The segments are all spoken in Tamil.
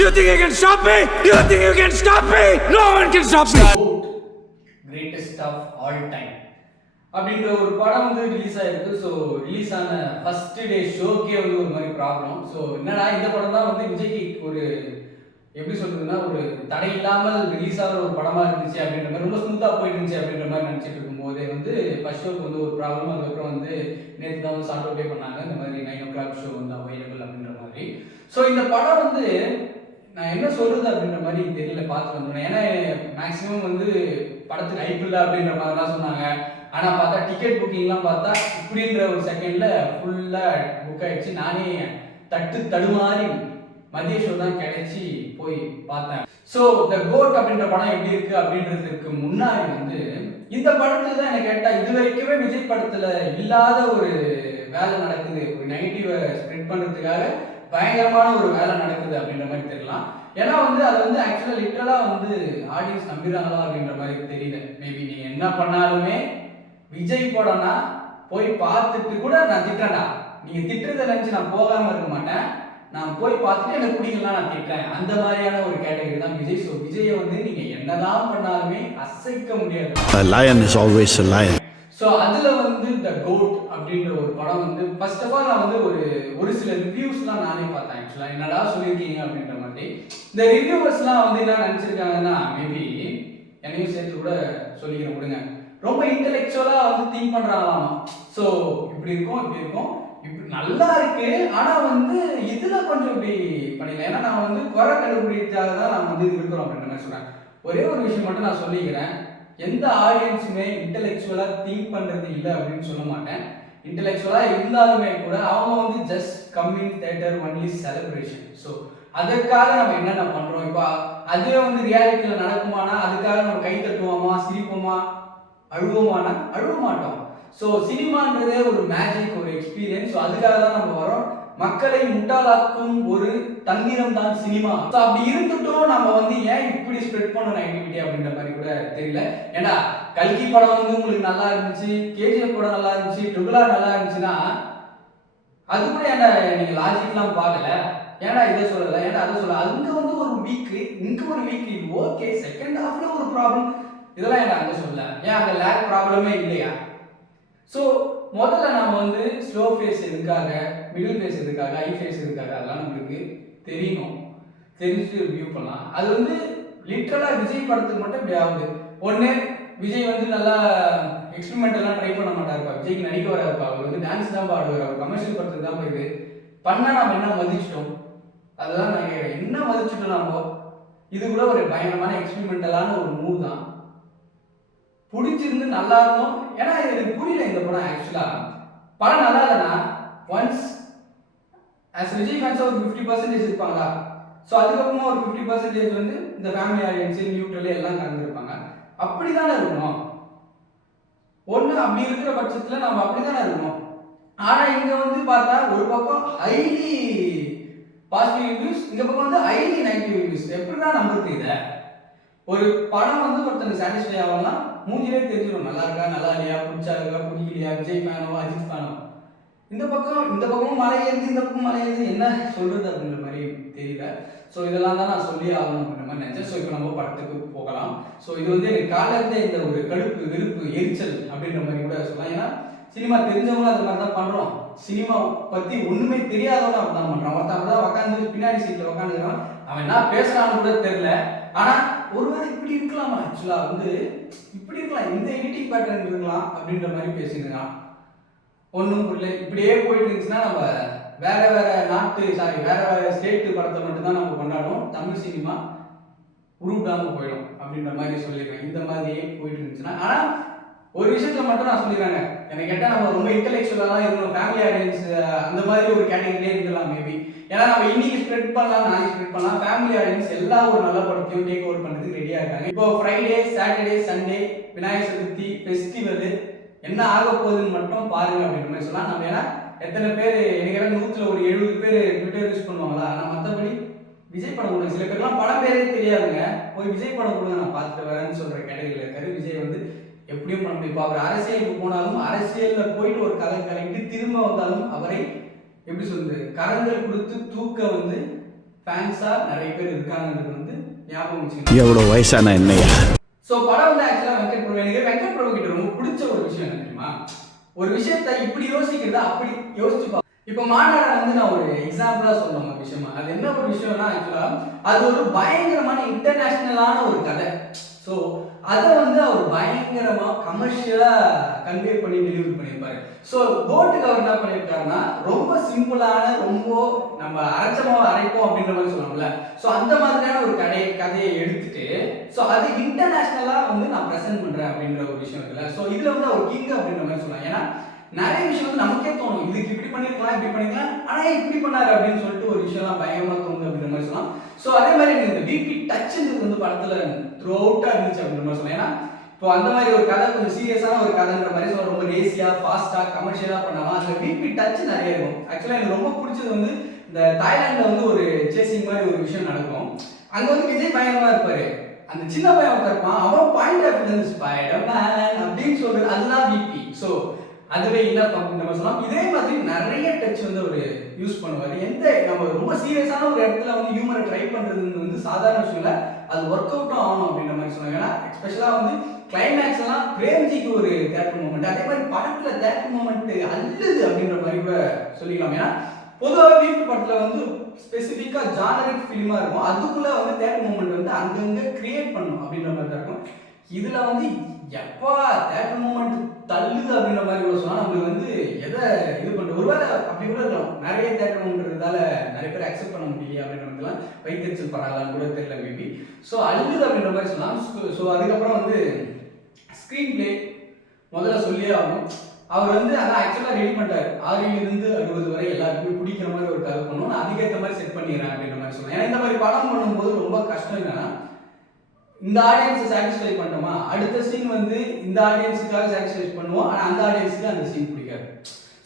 You think you can stop me? You think you can stop me? No one can stop me. Greatest of all time அப்படின்ற ஒரு படம் வந்து ரிலீஸ் ஆயிருக்கு. ஸோ ரிலீஸ் ஆன ஃபர்ஸ்ட் டே ஷோக்கே வந்து ஒரு மாதிரி ப்ராப்ளம். ஸோ என்னடா இந்த படம் தான் வந்து விஜய்க்கு ஒரு எப்படி சொல்றதுன்னா ஒரு தடை இல்லாமல் ரிலீஸ் ஆகிற ஒரு படமா இருந்துச்சு அப்படின்ற மாதிரி, ரொம்ப ஸ்மூத்தாக போயிட்டு இருந்துச்சு அப்படின்ற மாதிரி நினச்சிட்டு இருக்கும்போதே வந்து ஃபர்ஸ்ட் ஷோக்கு வந்து ஒரு ப்ராப்ளம். அதுக்கப்புறம் வந்து நேற்று தான் வந்து சார்ட் அவுட்டே பண்ணாங்க, இந்த மாதிரி 9 o'clock ஷோ வந்து அவைலபிள் அப்படின்ற மாதிரி. ஸோ இந்த படம் வந்து நான் என்ன சொல்றது அப்படின்ற மாதிரி தெரியல பார்த்து வந்தோன்னே. ஏன்னா மேக்ஸிமம் வந்து படத்துக்கு ஹைப் இல்லை அப்படின்ற மாதிரிலாம் சொன்னாங்க. ஆனால் பார்த்தா டிக்கெட் புக்கிங்லாம் பார்த்தா இப்படின்ற ஒரு செகண்ட்ல ஃபுல்லாக புக் ஆயிடுச்சு. நானே தடுமாறி மதிய ஷோ தான் கிடைச்சி போய் பார்த்தேன். ஸோ த கோட் அப்படின்ற படம் எப்படி இருக்கு அப்படின்றதுக்கு முன்னாடி வந்து இந்த படத்துல தான் என்ன கேட்டா இது வரைக்குமே விஜய் படத்துல இல்லாத ஒரு வேலை நடக்குது, ஒரு நெகட்டிவ் ஸ்ப்ரெட் பண்றதுக்காக பயங்கரமான ஒரு வேலை நடக்குது அப்படின்ற மாதிரி தெரியலாம். ஏன்னா வந்து அதை வந்து ஆக்சுவலா லிட்டரலா வந்து ஆடியன்ஸ் நம்பிடுறாங்களா அப்படின்ற மாதிரி தெரியல. மேபி நீங்க என்ன பண்ணாலுமே விஜய் படம்னா போய் பார்த்துட்டு கூட நான் திட்டுறேன்டா, நீங்க திட்டுறதை நினைச்சு நான் போகாம இருக்க மாட்டேன், நான் போய் பார்த்துட்டு எனக்கு பிடிக்கலாம் நான் திட்டுறேன், அந்த மாதிரியான ஒரு கேட்டகரி தான் விஜய். ஸோ விஜயை வந்து நீங்க என்னதான் பண்ணாலுமே அசைக்க முடியாது. A lion is always a lion. So அதுல வந்து த கோட் அப்படின்ற ஒரு படம் வந்து ஃபர்ஸ்ட் ஆஃப் ஆல் நான் வந்து ஒரு சில ரிவ்யூஸ்லாம் நானே பார்த்தேன். ஆக்சுவலாக என்னடா சொல்லியிருக்கீங்க அப்படின்ற மாதிரி. இந்த ரிவ்யூவர்ஸ்லாம் வந்து என்ன நினச்சிருக்காங்கன்னா, மேபி என்னையும் சேர்த்து கூட சொல்லிக்கிறேன் விடுங்க, ரொம்ப இன்டெலெக்சுவலாக வந்து திங்க் பண்ணுறாங்களாம். ஸோ இப்படி இருக்கும் இப்படி இருக்கும், இப்படி நல்லா இருக்கு, ஆனால் வந்து இதில் கொஞ்சம் இப்படி பண்ணிடலாம். ஏன்னா நான் வந்து குறை கண்டுபிடிச்சாக தான் நான் வந்து இருக்கிறோம் அப்படின்ற மாதிரி சொல்கிறேன். ஒரே ஒரு விஷயம் மட்டும் நான் சொல்லிக்கிறேன், எந்த ஆடியன்ஸுமே இன்டெலெக்சுவலாக திங்க் பண்ணுறது இல்லை அப்படின்னு சொல்ல மாட்டேன். இன்டெலெக்சுவலாக இருந்தாலுமே கூட அவங்க வந்து just coming theatre only celebration. So அதற்காக நம்ம என்னென்ன பண்ணுறோம், இப்போ அதுவே வந்து ரியாலிட்டியில் நடக்குமானா அதுக்காக நம்ம கை தட்டுவோமா, சிரிப்போமா, அழுவோமானா அழுவ மாட்டோம். ஸோ சினிமான்றதே ஒரு மேஜிக், ஒரு எக்ஸ்பீரியன்ஸ். ஸோ அதுக்காக தான் நம்ம வரோம். மக்களை முட்டாளாக்கும் ஒரு தந்திரம் தான் சினிமா. ஸோ அப்படி இருந்துட்டும் நம்ம வந்து ஏன் இப்படி ஸ்ப்ரெட் பண்ண ஆக்டிவிட்டி அப்படின்ற மாதிரி கூட தெரியல. ஏன்னா கல்கி படம் வந்து உங்களுக்கு நல்லா இருந்துச்சு, கேஜிஎஃப் படம் நல்லா இருந்துச்சு, ட்ரிபிள் நல்லா இருந்துச்சுன்னா அது கூட ஏன்னா நீங்க லாஜிக்லாம் பார்க்கல, ஏன்னா இதை சொல்லலை, ஏன்னா அதை சொல்ல, அங்கே வந்து ஒரு வீக், இங்கே ஒரு வீக், இது ஓகே, செகண்ட் ஹாஃப்ல ஒரு ப்ராப்ளம், இதெல்லாம் ஏன்னா அங்கே சொல்ல, ஏன் அங்கே லேக் ப்ராப்ளமே இல்லையா? ஸோ முதல்ல நம்ம வந்து ஸ்லோ ஃபேஸ் எதுக்காக, மிடில் ஃபேஸ் எதுக்காக, ஹை ஃபேஸ் எதுக்காக, அதெல்லாம் நம்மளுக்கு தெரியணும். தெரிஞ்சு ரிவ்யூ பண்ணலாம். அது வந்து லிட்டரலாக விஜய் படத்துக்கு மட்டும் இப்படி ஆகுது. ஒன்று விஜய் வந்து நல்லா எக்ஸ்பெரிமெண்டெல்லாம் ட்ரை பண்ண மாட்டாருப்பா, விஜய்க்கு நடிக்க வராதுப்பா, அவர் வந்து டான்ஸ் தான் பாடுவார், அவர் கமர்ஷியல் படத்துக்கு தான் போயிது பண்ணால் நம்ம என்ன மதிச்சிட்டோம், அதெல்லாம் நான் கேட்குறேன், என்ன மதிச்சிட்டோம் நம்ம? இது கூட ஒரு பயங்கரமான எக்ஸ்பெரிமெண்டலான ஒரு மூவ் தான், பிடிச்சிருந்து நல்லா இருக்கும். ஏன்னா எனக்கு புரியல இந்த படம் ஆக்சுவலா, படம் நல்லா இல்லைன்னா ஒன்ஸ் ஆஸ் விஜய் ஃபேன்ஸ் ஒரு 50% இருப்பாங்களா, ஸோ அதுக்கப்புறமா ஒரு 50% வந்து இந்த ஃபேமிலி ஆடியன்ஸ், நியூட்ரல் எல்லாம் கலந்துருப்பாங்க. அப்படிதானே இருக்கணும். ஒன்று அப்படி இருக்கிற பட்சத்தில் நம்ம அப்படிதானே இருக்கணும். ஆனால் இங்கே வந்து பார்த்தா ஒரு பக்கம் ஹைலி பாசிட்டிவ் ரிவ்யூஸ், இந்த பக்கம் வந்து ஹைலி நெகட்டிவ் ரிவ்யூஸ். எப்படிதான் நம்புறது இதை? ஒரு படம் வந்து ஒருத்தனுக்கு சாட்டிஸ்ஃபை ஆகலாம், மூஞ்சிலே தெரிஞ்சிடும் நல்லா இருக்கா நல்லா இல்லையா, பிடிச்சா இருக்கா பிடிக்கலையா, விஜய் ஃபேனோ அஜித் ஃபேனோ. இந்த பக்கமும் மழை ஏறுது, இந்த பக்கம் மழை ஏறுது, என்ன சொல்றது அப்படின்ற மாதிரி தெரியல. ஸோ இதெல்லாம் தான் நான் சொல்லி ஆகணும் அப்படின்ற மாதிரி நினைச்சேன். ஸோ இப்போ நம்ம படத்துக்கு போகலாம். ஸோ இது வந்து எனக்கு காலையில இந்த ஒரு கடுப்பு, வெறுப்பு, எரிச்சல் அப்படின்ற மாதிரி கூட சொல்லலாம். ஏன்னா சினிமா தெரிஞ்சவங்களும் அது மாதிரி தான் பண்றோம், சினிமா பத்தி ஒண்ணுமே தெரியாதவங்க அப்படி தான் பண்றான். ஒருத்தன் தான் உட்காந்து பின்னாடி சீட்ல உட்காந்துக்கிறான், அவன் என்ன பேசுறான்னு கூட தெரியல. ஆனா ஒருவேளை இப்படி இருக்கலாமா, ஆக்சுவலா வந்து இப்படி இருக்கலாம், இந்த எடிட்டிங் பேட்டர்ன் இருக்கலாம் அப்படின்ற மாதிரி பேசிக்கிறான். ஒன்றும் புரியல. இப்படியே போயிட்டு இருந்துச்சுன்னா நம்ம வேற நாட்டு வேற ஸ்டேட் படத்தை மட்டும்தான் நம்ம கொண்டாடுவோம், தமிழ் சினிமா உருவிடாம போயிடும் அப்படின்ற மாதிரி சொல்லிடுறேன். இந்த மாதிரியே போயிட்டு இருந்துச்சுன்னா, ஆனா ஒரு விஷயத்துல மட்டும் நான் சொல்லிடுறேங்க, எனக்கு கேட்டால் நம்ம ரொம்ப இன்டெலெக்சுவலாக இருக்கணும், ஃபேமிலி ஆடியன்ஸ் அந்த மாதிரி ஒரு கேட்டகரியிலே இருக்கலாம் மேபி. ஏன்னா நம்ம இன்னைக்கு ஸ்ப்ரெட் பண்ணலாம், நாளைக்கு ஸ்ப்ரெட் பண்ணலாம், ஃபேமிலி ஆடியன்ஸ் எல்லா ஒரு நல்ல படத்தையும் டேக் ஓவர் பண்ணுறதுக்கு ரெடியாக இருக்காங்க. இப்போ Friday, Saturday, Sunday, Vinayagar Chaturthi, festival என்ன ஆக போகுதுன்னு மட்டும் பாருங்க அப்படின்ற மாதிரி சொல்லலாம். நம்ம ஏன்னா எத்தனை பேர் எனக்கு 100ல் ஒரு 70 பேர் ட்விட்டர் யூஸ் பண்ணுவாங்களா, ஆனால் மற்றபடி விஜய் படம் கொடுங்க. சில பேர்லாம் படம் பேரே தெரியாதுங்க, போய் விஜய் படம் கொடுங்க நான் பார்த்துட்டு வரேன்னு சொல்கிற கேட்டகரியில் இருக்காரு. விஜய் வந்து எப்படியும் பண்ண முடியும். இப்போ அவர் அரசியலுக்கு போனாலும் அரசியலில் போயிட்டு ஒரு கலக்கிட்டு திரும்ப வந்தாலும் அவரை எப்படி சொல்றது, கரங்கள் கொடுத்து தூக்க வந்து ஃபேன்ஸா நிறைய பேர் இருக்காங்கன்றது வந்து ஞாபகம் வச்சுக்கணும். எவ்வளோ வயசான என்னையா? ஸோ படம் வந்து ஆக்சுவலாக வெங்கட் பிரபு, எனக்கு வெங்கட் பிரபு கிட்ட ரொம்ப பிடிச்ச ஒரு விஷயம் என்ன தெரியுமா, ஒரு விஷயத்தை இப்படி யோசிக்கிறதா அப்படி யோசிச்சு இப்போ மாநாட வந்து நான் ஒரு எக்ஸாம்பிளா சொல்றேன் ஒரு விஷயமா. அது என்ன ஒரு விஷயம்னா ஆக்சுவலா அது ஒரு பயங்கரமான இன்டர்நேஷனலான ஒரு கதை. ஸோ அதை வந்து அவர் பயங்கரமா கமர்ஷியலா கன்வே பண்ணி டெலிவரி பண்ணியிருப்பாரு. ஸோ கோட்டுக்கு அவர் என்ன பண்ணியிருக்காருன்னா ரொம்ப சிம்பிளான, ரொம்ப நம்ம அரைச்சமாக அரைப்போம் அப்படின்ற மாதிரி சொல்லுவாங்கல்ல, ஸோ அந்த மாதிரியான ஒரு கதையை எடுத்துட்டு ஸோ அது இன்டர்நேஷனலா வந்து நான் ப்ரெசென்ட் பண்றேன் அப்படின்ற ஒரு விஷயம் இருக்குல்ல. ஸோ இதுல வந்து அவர் கிங் அப்படின்ற மாதிரி சொல்லலாம். ஏன்னா நிறைய விஷயம் வந்து நமக்கே தோணும், இதுக்கு இப்படி பண்ணிருக்கலாம் இப்படி பண்ணிக்கலாம், ஆனா இப்படி பண்ணாரு அப்படின்னு சொல்லிட்டு ஒரு விஷயம்லாம் பயங்கரமா தோணுது அப்படின்ற மாதிரி சொல்லலாம். ஸோ அதே மாதிரி எனக்கு இந்த பிபி டச்ன்றது வந்து படத்துல த்ரூ அவுட்டா இருந்துச்சு அப்படின்ற மாதிரி சொல்லலாம். ஏன்னா இப்போ அந்த மாதிரி ஒரு கதை கொஞ்சம் சீரியஸான ஒரு கதைன்ற மாதிரி சொல்ல, ரொம்ப ரேசியா ஃபாஸ்டா கமர்ஷியலா பண்ணலாம். அதுல பிபி டச் நிறைய இருக்கும். ஆக்சுவலா எனக்கு ரொம்ப பிடிச்சது வந்து இந்த தாய்லாந்துல வந்து ஒரு சேசிங் மாதிரி ஒரு விஷயம் நடக்கும். அங்க வந்து விஜய் பயங்கரமா இருப்பாரு, அந்த சின்ன பையன் ஒருத்தர் இருப்பான், அவன் பாயிண்ட் ஆஃப் வியூ ஸ்பைடர்மேன் அப்படின்னு சொல்றது அதுதான் பிபி. ஸோ அதுவே என்ன அப்படின்னு நம்ம சொல்லலாம். இதே மாதிரி நிறைய டச் வந்து அவர் யூஸ் பண்ணுவார். எந்த நம்ம ரொம்ப சீரியஸான ஒரு இடத்துல வந்து ஹியூமரை ட்ரை பண்ணுறது வந்து சாதாரண விஷயம் இல்லை, அது ஒர்க் அவுட்டும் ஆகணும் அப்படின்ற மாதிரி சொன்னாங்க. ஏன்னா எஸ்பெஷலாக வந்து கிளைமேக்ஸ் எல்லாம் பிரேம்ஜிக்கு ஒரு தேட்டர் மூமெண்ட், அதே மாதிரி படத்துல தேட்டர் மூமெண்ட் அல்லது அப்படின்ற மாதிரி கூட சொல்லிக்கலாம். ஏன்னா பொதுவாக வீட்டு படத்துல வந்து ஸ்பெசிஃபிக்கா ஜானரிக் ஃபிலிமா இருக்கும், அதுக்குள்ள வந்து தேட்டர் மூமெண்ட் வந்து அங்கங்க கிரியேட் பண்ணணும் அப்படின்ற மாதிரி தான் இருக்கும். இதுல வந்து எப்பா தேட்டர் மூமெண்ட் தள்ளுது அப்படின்ற மாதிரி கூட சொன்னா நம்மளுக்கு வந்து எதை இது பண்றது, ஒருவேளை அப்படி கூட இருக்கலாம், நிறைய தேட்டர் மூமெண்ட்றதால நிறைய பேர் அக்செப்ட் பண்ண முடியல அப்படின்றதுலாம் வைத்தறிச்சல் பரவாயில்லான்னு கூட தெரியல மேபி. ஸோ அழுது அப்படின்ற மாதிரி சொல்லலாம். ஸோ அதுக்கப்புறம் வந்து ஸ்க்ரீன் பிளே முதல்ல சொல்லியே ஆகணும். அவர் வந்து அதான் ஆக்சுவலாக ரெடி பண்ணிட்டார், 6லிருந்து 60 வரை எல்லாருக்குமே பிடிக்கிற மாதிரி ஒரு கதை பண்ணணும், அதுக்கேற்ற மாதிரி செட் பண்ணிடுறேன் அப்படின்ற மாதிரி சொல்லலாம். ஏன்னா இந்த மாதிரி படம் பண்ணும்போது ரொம்ப கஷ்டம் என்னன்னா, இந்த ஆடியன்ஸை சாட்டிஸ்ஃபை பண்ணோமா, அடுத்த சீன் வந்து இந்த ஆடியன்ஸுக்காக சாட்டிஸ்ஃபை பண்ணுவோம், ஆனால் அந்த ஆடியன்ஸுக்கு அந்த சீன் பிடிக்காது.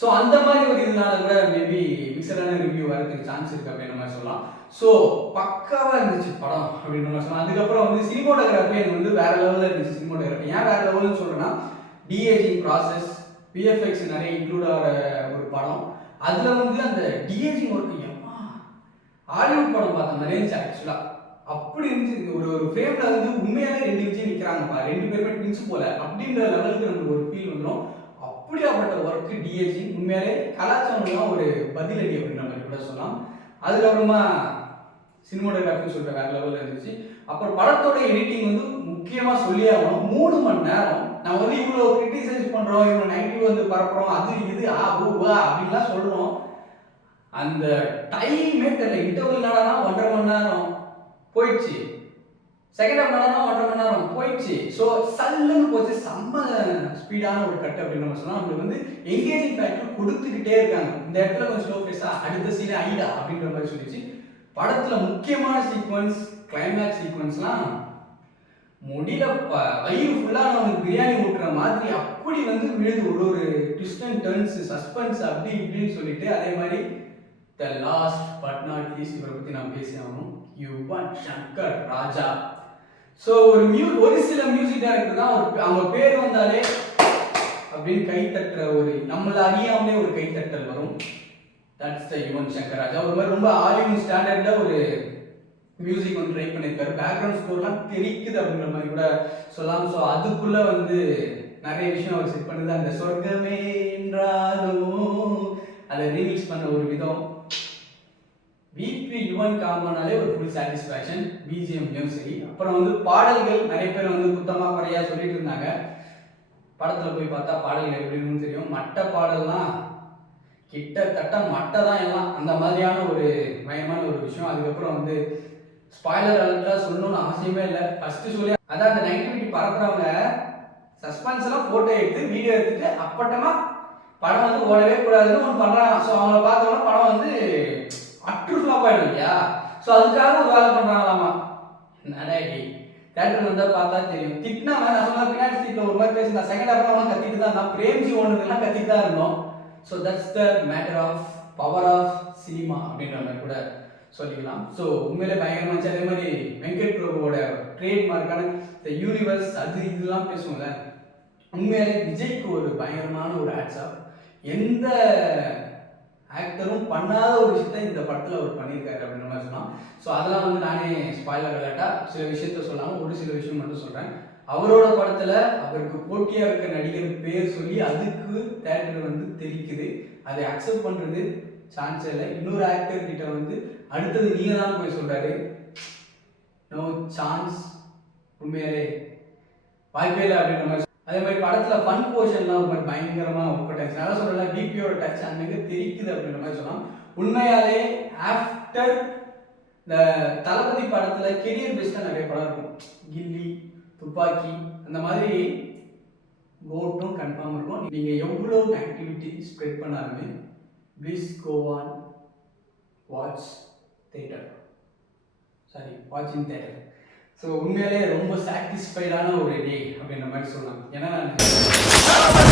ஸோ அந்த மாதிரி ஒரு இதனால கூட மேபி மிக்சரான ரிவ்யூ வரதுக்கு சான்ஸ் இருக்கு அப்படின்ற மாதிரி சொல்லலாம். ஸோ பக்காவாக இருந்துச்சு படம் அப்படின்ற மாதிரி சொல்லலாம். அதுக்கப்புறம் வந்து சினிமோட்டோகிராஃபி எனக்கு வந்து வேற லெவலில் இருந்துச்சு. சினிமோட்டோகிராஃபி ஏன் வேற லெவல்னு சொல்றேன்னா, டிஏஜிங் ப்ராசஸ், விஎஃப்எக்ஸ் நிறைய இன்க்ளூட் ஆகிற ஒரு படம். அதில் வந்து அந்த டிஏஜிங் ஒர்க்கு ஏமா ஹாலிவுட் படம் பார்த்த மாதிரி இருந்துச்சு ஆக்சுவலாக. அப்படி இருந்துச்சு, ஒரு ஃப்ரேம்ல வந்து உண்மையாலே 2 விஜய் நிற்கிறாங்கப்பா, 2 பேருமே ட்வின்ஸ் போல அப்படின்ற லெவலுக்கு நமக்கு ஒரு ஃபீல் வந்துடும். அப்படியாப்பட்ட ஒர்க்கு டிஏஜிங் உண்மையாலே கலாச்சாரம் ஒரு பதிலடி அப்படின்ற மாதிரி கூட சொல்லலாம். அதுக்கப்புறமா சினிமோட்டோகிராஃபின்னு சொல்லிட்டு வேற லெவலில் இருந்துச்சு. அப்புறம் படத்தோட எடிட்டிங் வந்து முக்கியமாக சொல்லி ஆகணும். 3 மணி நேரம் நான் வந்து இவ்வளோ கிரிட்டிசைஸ் பண்ணுறோம், இவ்வளோ நெகட்டிவ் வந்து பரப்புறோம், அது இது அப்படின்லாம் சொல்கிறோம், அந்த டைமே தெரியல. இன்டர்வல் நடனா 1.5 மணி நேரம் போயிடுச்சு, செகண்ட் ஹாஃப் நடனா 1.5 மணி நேரம் போயிடுச்சு. ஸோ சல்லுன்னு போச்சு, செம்ம ஸ்பீடான ஒரு கட் அப்படின்னு நம்ம சொன்னால் நம்மளுக்கு வந்து என்கேஜிங் ஃபேக்டர் கொடுத்துக்கிட்டே இருக்காங்க. இந்த இடத்துல கொஞ்சம் ஸ்லோ பேஸா, அடுத்த சீனே ஐடா அப்படின்ற மாதிரி சொல்லிச்சு. படத்துல முக்கியமான சீக்வன்ஸ், கிளைமேக்ஸ் சீக்வன்ஸ்லாம் முடியல, வயிறு ஃபுல்லானவனுக்கு பிரியாணி ஊட்டுற மாதிரி அப்படி வந்து விழுது, ஒரு ட்விஸ்ட் அண்ட் டர்ன்ஸ், சஸ்பென்ஸ் அப்படி இப்படின்னு சொல்லிட்டு. அதே மாதிரி the last but not least இவரை பற்றி நான் பேசி ஆகணும், யுவன் சங்கர் ராஜா. ஸோ ஒரு சில மியூசிக் டைரக்டர் தான் அவங்க பேர் வந்தாலே அப்படின்னு கை தட்டுற ஒரு, நம்மளை அறியாமலே ஒரு கை தட்டல் வரும். That's the Yuvan Shankar Raja. ஒரு மாதிரி ரொம்ப ஹாலிவுட் ஸ்டாண்டர்ட்ல ஒரு மியூசிக் வந்து ட்ரை பண்ணியிருக்காரு. பேக்ரவுண்ட் ஸ்கோர்லாம் தெரிக்குது அப்படின்ற மாதிரி கூட சொல்லலாம். ஸோ அதுக்குள்ள வந்து நிறைய விஷயம் அவர் செட் பண்ணுது. அந்த சொர்க்கமே என்றாலும் அதை ரீமிக்ஸ் பண்ண ஒரு விதம், விபி யுவன் காம்போனாலே ஒரு ஃபுல் சாட்டிஸ்ஃபேக்ஷன், பிஜிஎம்லையும் சரி. அப்புறம் வந்து பாடல்கள் நிறைய பேர் வந்து குத்தமாக குறையா சொல்லிட்டு இருந்தாங்க. படத்தில் போய் பார்த்தா பாடல்கள் எப்படின்னு தெரியும். மட்ட பாடல்லாம் கிட்டத்தட்ட மட்டை தான் எல்லாம், அந்த மாதிரியான ஒரு பயமான ஒரு விஷயம். அதுக்கப்புறம் வந்து ஸ்பாய்லர் அலர்ட்டா சொல்லணும்னு அவசியமே இல்லை, ஃபர்ஸ்ட் சொல்லி அதான் அந்த நெகட்டிவிட்டி பரப்புறவங்க சஸ்பென்ஸ் எல்லாம் போட்டோ எடுத்து வீடியோ எடுத்துட்டு அப்பட்டமா படம் வந்து ஓடவே கூடாதுன்னு ஒன்று பண்றாங்க. ஸோ அவங்கள பார்த்தோம்னா படம் வந்து அட்ரு ஃப்ளாப் ஆயிடும் இல்லையா. ஸோ அதுக்காக ஒரு வேலை பண்றாங்களாமா. நடாடி தேட்டர் வந்தால் பார்த்தா தெரியும். திட்டினா நான் சொன்ன பின்னாடி சீட்டில் ஒரு மாதிரி பேசி நான் செகண்ட் ஹாஃப் அவனும் கத்திட்டு தான் இருந்தான், பிரேம்ஜி ஒன்றுலாம் கத்திட்டு தான் இருந்தோம். So that's the matter of power of cinema அப்படின்ற மாதிரி கூட சொல்லிக்கலாம். ஸோ உண்மையிலே பயங்கரமாச்சு. அதே மாதிரி வெங்கட் பிரபுவோட ட்ரேட்மார்க்கான இந்த யூனிவர்ஸ் அது இதெல்லாம் பேசுவோம்ல, உண்மையிலே விஜய்க்கு ஒரு பயங்கரமான ஒரு ஆட்ஸ் ஆஃப். எந்த ஆக்டரும் பண்ணாத ஒரு விஷயத்த இந்த படத்தில் அவர் பண்ணியிருக்காரு அப்படின்ற மாதிரி சொன்னான். ஸோ அதெல்லாம் வந்து நானே ஸ்பாயிலர் விளையாட்டாக சில விஷயத்த சொல்லாமல் ஒரு சில விஷயம் மட்டும் சொல்கிறேன். அவரோட படத்தில் அவருக்கு போட்டியாக இருக்க நடிகர் பேர் சொல்லி அதுக்கு தேட்டர் வந்து தெரிக்குது. அதை அக்செப்ட் பண்ணுறது சான்ஸே இல்லை. இன்னொரு ஆக்டர் கிட்ட வந்து அடுத்தது நீங்கள் தான் போய் சொல்கிறாரு. நோ சான்ஸ், உண்மையாலே வாய்ப்பே இல்லை அப்படின்ற மாதிரி. அதே மாதிரி படத்தில் ஃபன் போர்ஷன்லாம் ஒரு மாதிரி பயங்கரமாக ஒர்க் அவுட் ஆச்சு. அதான் சொல்லலாம் பிபியோட டச் அங்கே தெரிக்குது அப்படின்ற மாதிரி சொல்லலாம். உண்மையாலே ஆஃப்டர் இந்த தளபதி படத்தில் கெரியர் பெஸ்ட்டாக நிறைய படம் இருக்கும். கில்லி, துப்பாக்கி, அந்த மாதிரி கோட்டும் கன்ஃபார்ம் இருக்கும். நீங்கள் எவ்வளோ ஆக்டிவிட்டி ஸ்ப்ரெட் பண்ணாலுமே please go on watch theatre, sorry watch in theatre. So உண்மையிலே ரொம்ப சாட்டிஸ்ஃபைடான ஒரு டே அப்படின்ற மாதிரி சொல்லலாம். ஏன்னா நான்